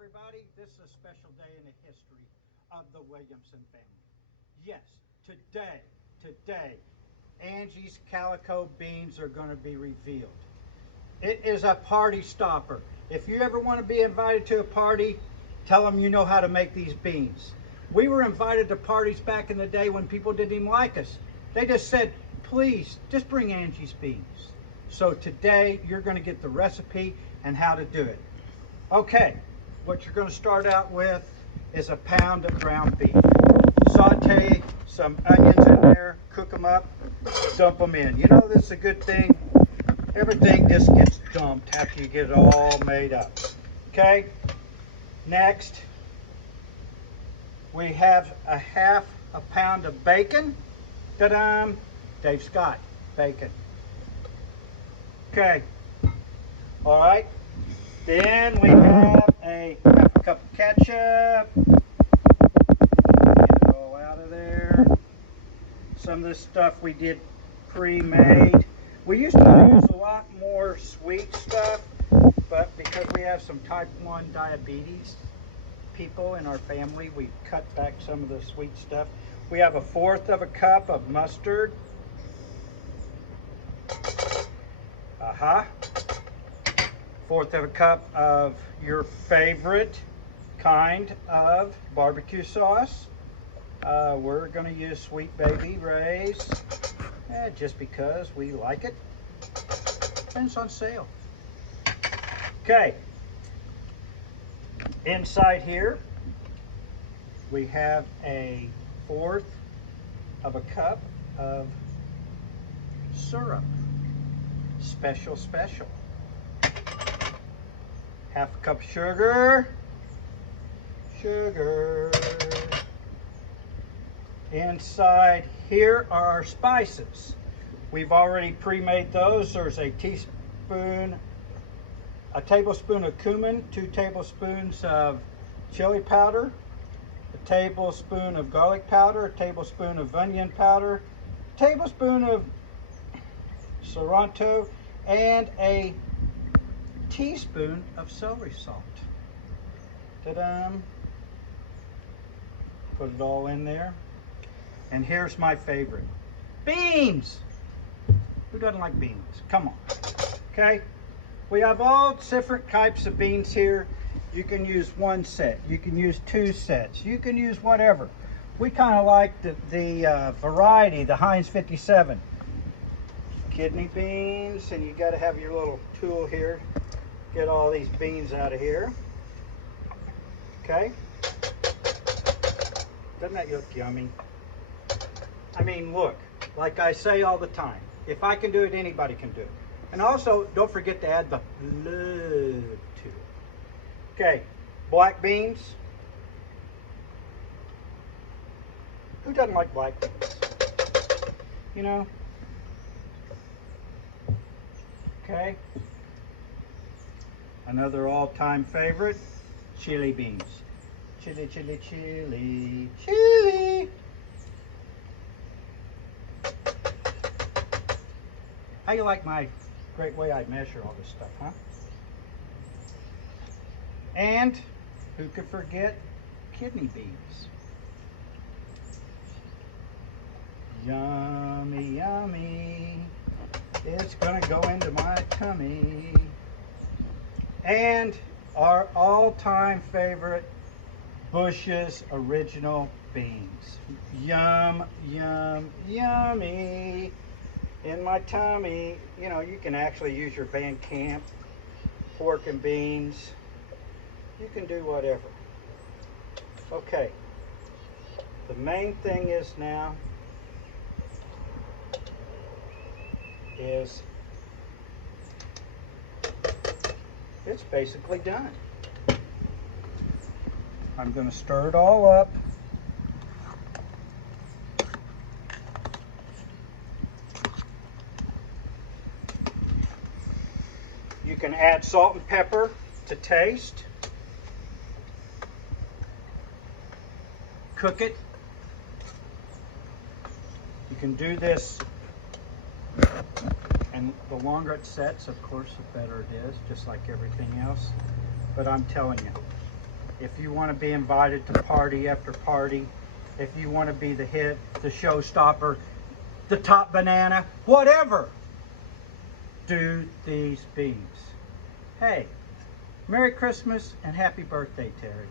everybody. This is a special day in the history of the Williamson family. Yes, today, Angie's Calico beans are going to be revealed. It is a party stopper. If you ever want to be invited to a party, tell them you know how to make these beans. We were invited to parties back in the day when people didn't even like us. They just said, please, just bring Angie's beans. So today, you're going to get the recipe and how to do it. Okay, what you're going to start out with is a pound of ground beef. Saute some onions in there, cook them up, dump them in. You know, this is a good thing. Everything just gets dumped after you get it all made up. Okay, next we have a half a pound of bacon. Ta-da! Dave Scott bacon. Okay, all right. Then we have a half a cup of ketchup. Get it all out of there. Some of this stuff we did pre-made. We used to use a lot more sweet stuff, but because we have some type 1 diabetes people in our family, we cut back some of the sweet stuff. We have 1/4 of a cup of mustard. 1/4 of a cup of your favorite kind of barbecue sauce. We're going to use Sweet Baby Ray's just because we like it and it's on sale. Okay, inside here we have 1/4 of a cup of syrup. Special. 1/2 cup sugar. Inside here are our spices. We've already pre-made those. There's a tablespoon of cumin, 2 tablespoons of chili powder, a tablespoon of garlic powder, a tablespoon of onion powder, a tablespoon of cilantro, and a teaspoon of celery salt. Ta-da! Put it all in there. And here's my favorite. Beans! Who doesn't like beans? Come on. Okay? We have all different types of beans here. You can use 1 set. You can use 2 sets. You can use whatever. We kind of like the variety, the Heinz 57. Kidney beans, and you got to have your little tool here. Get all these beans out of here. Okay? Doesn't that look yummy? I mean, look, like I say all the time, if I can do it, anybody can do it. And also, don't forget to add the love to it. Okay, black beans. Who doesn't like black beans? You know? Okay. Another all-time favorite, chili beans. Chili. How you like my great way I measure all this stuff, huh? And who could forget kidney beans? Yummy. It's gonna go into my tummy. And our all-time favorite, Bush's Original Beans. Yummy. In my tummy. You know, you can actually use your Van Camp pork and beans. You can do whatever. Okay. The main thing is now is it's basically done. I'm going to stir it all up. You can add salt and pepper to taste. Cook it. You can do this, and the longer it sets, of course, the better it is, just like everything else. But I'm telling you, if you want to be invited to party after party, if you want to be the hit, the showstopper, the top banana, whatever, do these beans. Hey, Merry Christmas and happy birthday, Terry.